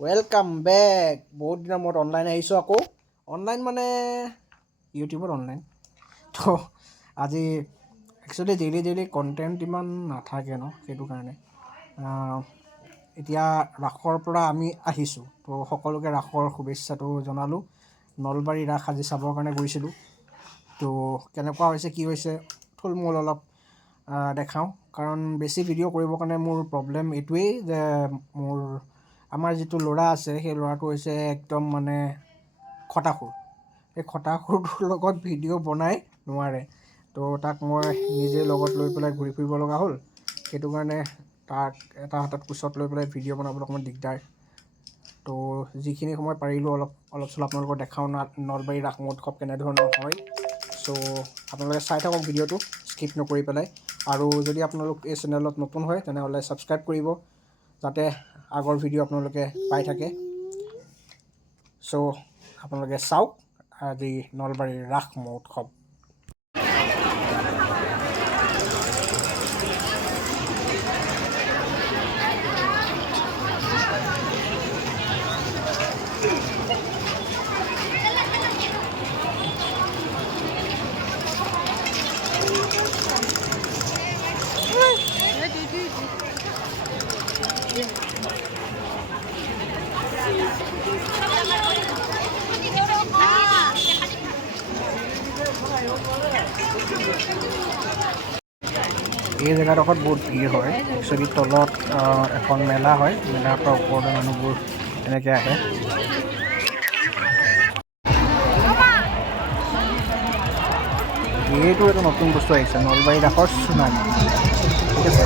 Welcome back. বহুত দিনৰ মূৰত অনলাইন আহিছোঁ আকৌ। অনলাইন মানে ইউটিউবত অনলাইন। তো আজি একচুৱেলি ডেইলি কণ্টেণ্ট ইমান নাথাকে ন, সেইটো কাৰণে। এতিয়া ৰাসৰ পৰা আমি আহিছোঁ, তো সকলোকে ৰাসৰ শুভেচ্ছাটো জনালোঁ। নলবাৰী ৰাস আজি চাবৰ কাৰণে গৈছিলোঁ। তো কেনেকুৱা হৈছে কি হৈছে থুলমূল অলপ দেখাওঁ। কাৰণ বেছি ভিডিঅ' কৰিবৰ কাৰণে মোৰ প্ৰব্লেম এইটোৱেই যে আমাৰ যিটো ল'ৰা আছে সেই ল'ৰাটো হৈছে একদম মানে খটাসুৰ। সেই খটাসুৰটোৰ লগত ভিডিঅ' বনাই নোৱাৰে। তো তাক মই নিজে লগত লৈ পেলাই ঘূৰি ফুৰিব লগা হ'ল। সেইটো কাৰণে তাক এটা হাতত কোচত লৈ পেলাই ভিডিঅ' বনাবলৈ অকণমান দিগদাৰ। তো যিখিনি সময় পাৰিলোঁ অলপ চলপ আপোনালোকক দেখাওঁ নলবাৰী ৰাস মহোৎসৱ কেনেধৰণৰ হয়। চ' আপোনালোকে চাই থাকক ভিডিঅ'টো স্কিপ নকৰি পেলাই। আৰু যদি আপোনালোক এই চেনেলত নতুন হয় তেনেহ'লে ছাবস্ক্ৰাইব কৰিব, যাতে আগৰ ভিডিঅ' আপোনালোকে পাই থাকে। চ' আপোনালোকে চাওক আজি নলবাৰীৰ ৰাস মহোৎসৱ। এই জেগাডোখৰত বহুত ভিৰ হয়। একচুৱেলি তলত এখন মেলা হয়, মেলাৰ পৰা ওপৰলৈ মানুহবোৰ এনেকৈ আহে। এইটো এটা নতুন বস্তু আহিছে, নলবাৰী ৰাসৰ চুনামি। ঠিক আছে,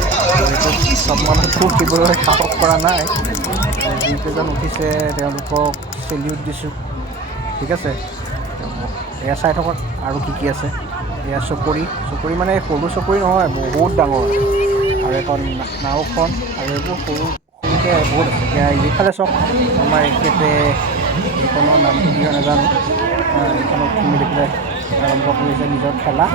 এইটো চব মানুহতো উঠিবলৈ সাহস কৰা নাই। যিকেইজন উঠিছে তেওঁলোকক চেলিউট দিছোঁ। ঠিক আছে, এয়া চাই থাকক আৰু কি আছে। এয়া চকৰি মানে সৰু চকৰি নহয়, বহুত ডাঙৰ। আৰু এখন নাওখন আৰু এইবোৰ সৰুকৈ বহুত আছে। এতিয়া এইফালে চাওক, আমাৰ এখেতে এইখনৰ নামটো কি হয় নাজানো, এইখনত উঠি মেলি পেলাই আৰম্ভ কৰিছে নিজৰ খেলা।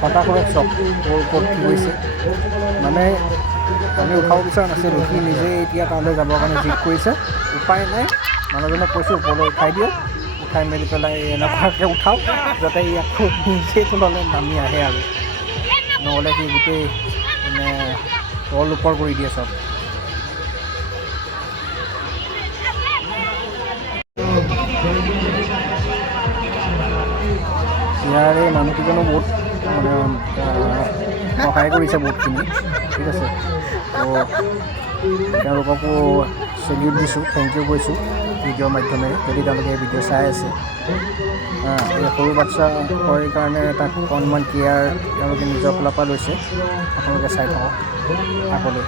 খটাসুৰক চাওক ওপৰত উঠি গৈছে। মানে আমি উঠাব বিচৰা নাছিলোঁ, সি নিজেই এতিয়া তালৈ যাবৰ কাৰণে জিদ কৰিছে। উপায় নাই, মানুহজনক কৈছোঁ ওপৰলৈ উঠাই দিয়ক, উঠাই মেলি পেলাই এনেকুৱাকৈ উঠাওক যাতে ই আকৌ নিজেই তললৈ নামি আহে। আৰু নহ'লে সি গোটেই মানে তল ওপৰ কৰি দিয়ে চব। ইয়াৰে মানুহকেইজনো বহুত মানে সহায় কৰিছে বহুতখিনি। ঠিক আছে, তো তেওঁলোককো চেলিউট দিছোঁ, থেংক ইউ কৈছোঁ ভিডিঅ'ৰ মাধ্যমেৰে, যদি তেওঁলোকে এই ভিডিঅ' চাই আছে। এই সৰু বাচ্ছা হয় কাৰণে তাক অকণমান কেয়াৰ তেওঁলোকে নিজৰ ফালৰ পৰা লৈছে। আপোনালোকে চাই থাকক আগলৈ।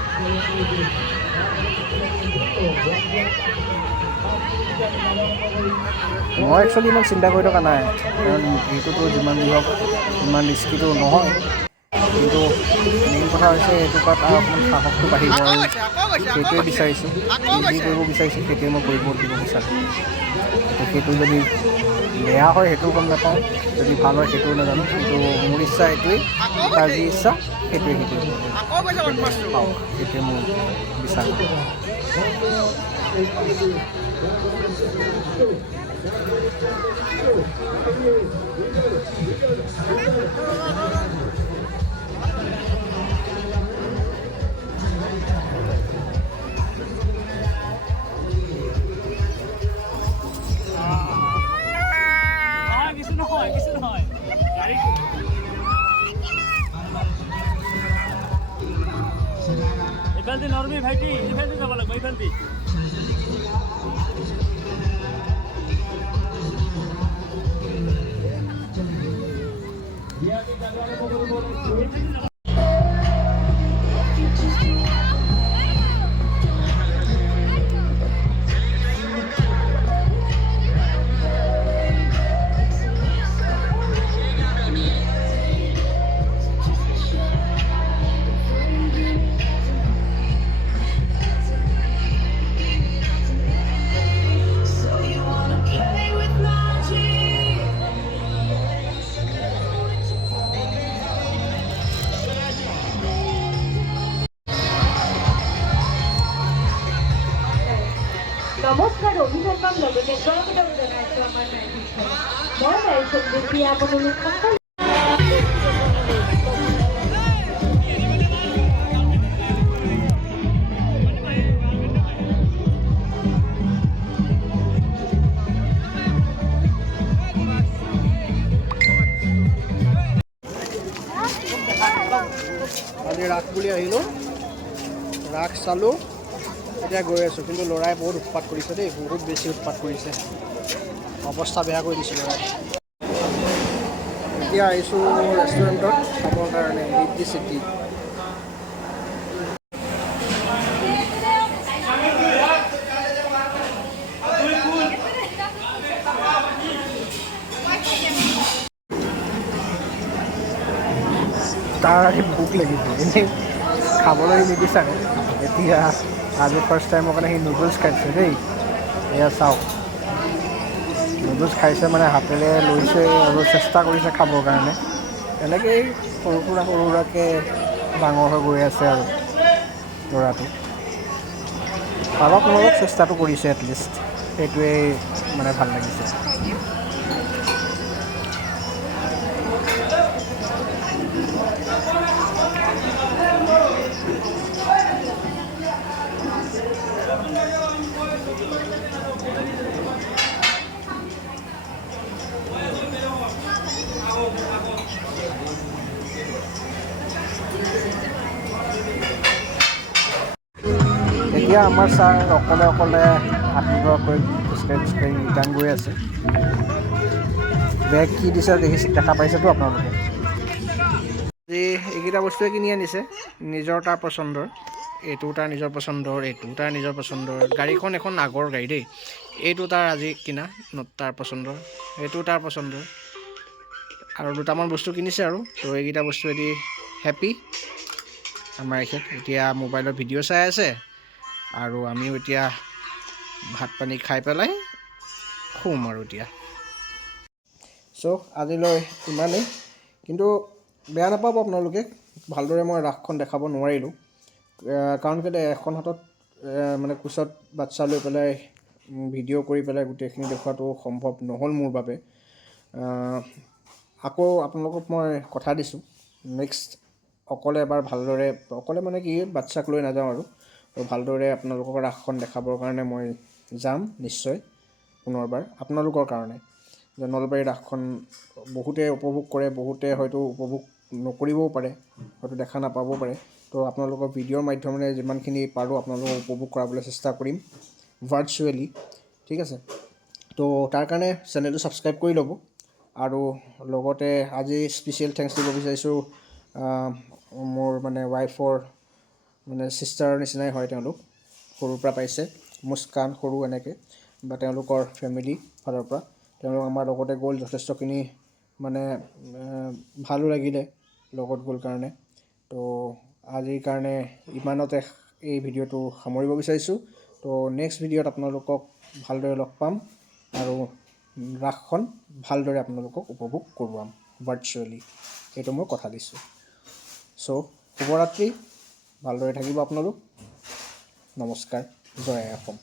মই একচুৱেলি ইমান চিন্তা কৰি থকা নাই, কাৰণ এইটোতো যিমান যি হওক ইমান ৰিস্কিটো নহয়। কিন্তু মেইন কথা হৈছে এইটোৰ পৰা তাৰ অকণমান সাহসটো বাঢ়িব, আৰু সেইটোৱে বিচাৰিছোঁ। যি কৰিব বিচাৰিছোঁ সেইটোৱে মই কৰিব দিব বিচাৰোঁ। তো সেইটো যদি বেয়া হয় সেইটোও গম নাপাওঁ, যদি ভাল হয় সেইটোও নাজানো। কিন্তু মোৰ ইচ্ছা এইটোৱেই, তাৰ যি ইচ্ছা সেইটোৱে সি কৰিব পাওক, সেইটোৱে মোৰ বিচাৰোঁ। এইফালে নৰমি ভাইটি, এইফালে যাব লাগিব, এইফালে আজি ৰাস বুলি আহিলোঁ, ৰাস চালোঁ, এতিয়া গৈ আছোঁ। কিন্তু ল'ৰাই বহুত উৎপাত কৰিছে দেই, বহুত বেছি উৎপাত কৰিছে, অৱস্থা বেয়া কৰি দিছোঁ ল'ৰাই। এতিয়া আহিছোঁ ৰেষ্টুৰেণ্টত খাবৰ কাৰণে, ৰিদ্ধি চিদ্ধি। তাৰ আহি ভোক লাগিছে, এনেই খাবলৈ নিবিচাৰে। এতিয়া আজি ফাৰ্ষ্ট টাইমৰ কাৰণে সি নুডলছ খাইছে দেই। এয়া চাওক, নুডলছ খাইছে মানে হাতেৰে লৈছে আৰু চেষ্টা কৰিছে খাবৰ কাৰণে। এনেকেই সৰু সুৰাকৈ ডাঙৰ হৈ গৈ আছে আৰু ল'ৰাটো। অলপ চেষ্টাটো কৰিছে এটলিষ্ট, সেইটোৱেই মানে ভাল লাগিছে। এতিয়া আমাৰ ছাৰ অকলে আত্মীয়কৈ খোজকাঢ়ি ৰিটাৰ্ণ গৈ আছে। বেগ কি দিছে দেখা পাইছেতো আপোনালোকে। এইকেইটা বস্তুৱে কিনি আনিছে, নিজৰ তাৰ পচন্দৰ। এইটো তাৰ নিজৰ পচন্দৰ, এইটো তাৰ নিজৰ পচন্দৰ। গাড়ীখন এখন আগৰ গাড়ী দেই, এইটো তাৰ আজি কিনা তাৰ পচন্দৰ, এইটো তাৰ পচন্দৰ। আৰু দুটামান বস্তু কিনিছে আৰু। তো এইকেইটা বস্তুৱেদি হেপ্পী আমাৰ এখেত। এতিয়া মোবাইলত ভিডিঅ' চাই আছে, আৰু আমিও এতিয়া ভাত পানী খাই পেলাই শুম আৰু এতিয়া। চ' আজিলৈ ইমানেই। কিন্তু বেয়া নাপাব আপোনালোকে, ভালদৰে মই ৰাসখন দেখাব নোৱাৰিলোঁ। কাৰণ কেলৈ এখন হাতত মানে কোচত বাচ্ছা লৈ পেলাই ভিডিঅ' কৰি পেলাই গোটেইখিনি দেখুৱাটো সম্ভৱ নহ'ল মোৰ বাবে। আকৌ আপোনালোকক মই কথা দিছোঁ, নেক্সট অকলে এবাৰ ভালদৰে, অকলে মানে কি বাচ্ছাক লৈ নাযাওঁ আৰু, তো ভালদৰে আপোনালোকক ৰাসখন দেখাবৰ কাৰণে মই যাম নিশ্চয় পুনৰবাৰ, আপোনালোকৰ কাৰণে। যে নলবাৰীৰ ৰাসখন বহুতে উপভোগ কৰে, বহুতে হয়তো উপভোগ নকৰিবও পাৰে, হয়তো দেখা নাপাবও পাৰে। তো আপোনালোকৰ ভিডিঅ'ৰ মাধ্যমেৰে যিমানখিনি পাৰোঁ আপোনালোকক উপভোগ কৰাবলৈ চেষ্টা কৰিম ভাৰ্চুৱেলি, ঠিক আছে। তো তাৰ কাৰণে চেনেলটো ছাবস্ক্ৰাইব কৰি ল'ব। আৰু লগতে আজি স্পেচিয়েল থেংকছ দিব বিচাৰিছোঁ মোৰ মানে ৱাইফৰ মানে ছিষ্টাৰৰ নিচিনাই হয় তেওঁলোক, সৰুৰ পৰা পাইছে, মুস্কান সৰু এনেকৈ, বা তেওঁলোকৰ ফেমিলি ফালৰ পৰা তেওঁলোক আমাৰ লগতে গ'ল। যথেষ্টখিনি মানে ভালো লাগিলে লগত গ'ল কাৰণে। তো আজিৰ কাৰণে ইমানতে এই ভিডিঅ'টো সামৰিব বিচাৰিছোঁ। তো নেক্সট ভিডিঅ'ত আপোনালোকক ভালদৰে লগ পাম, আৰু ৰাসখন ভালদৰে আপোনালোকক উপভোগ কৰোৱাম ভাৰ্চুৱেলি, সেইটো মই কথা দিছোঁ। চ' শুভৰাত্ৰি, ভালদৰে থাকিব আপোনালোক। নমস্কাৰ, জয় আই অসম।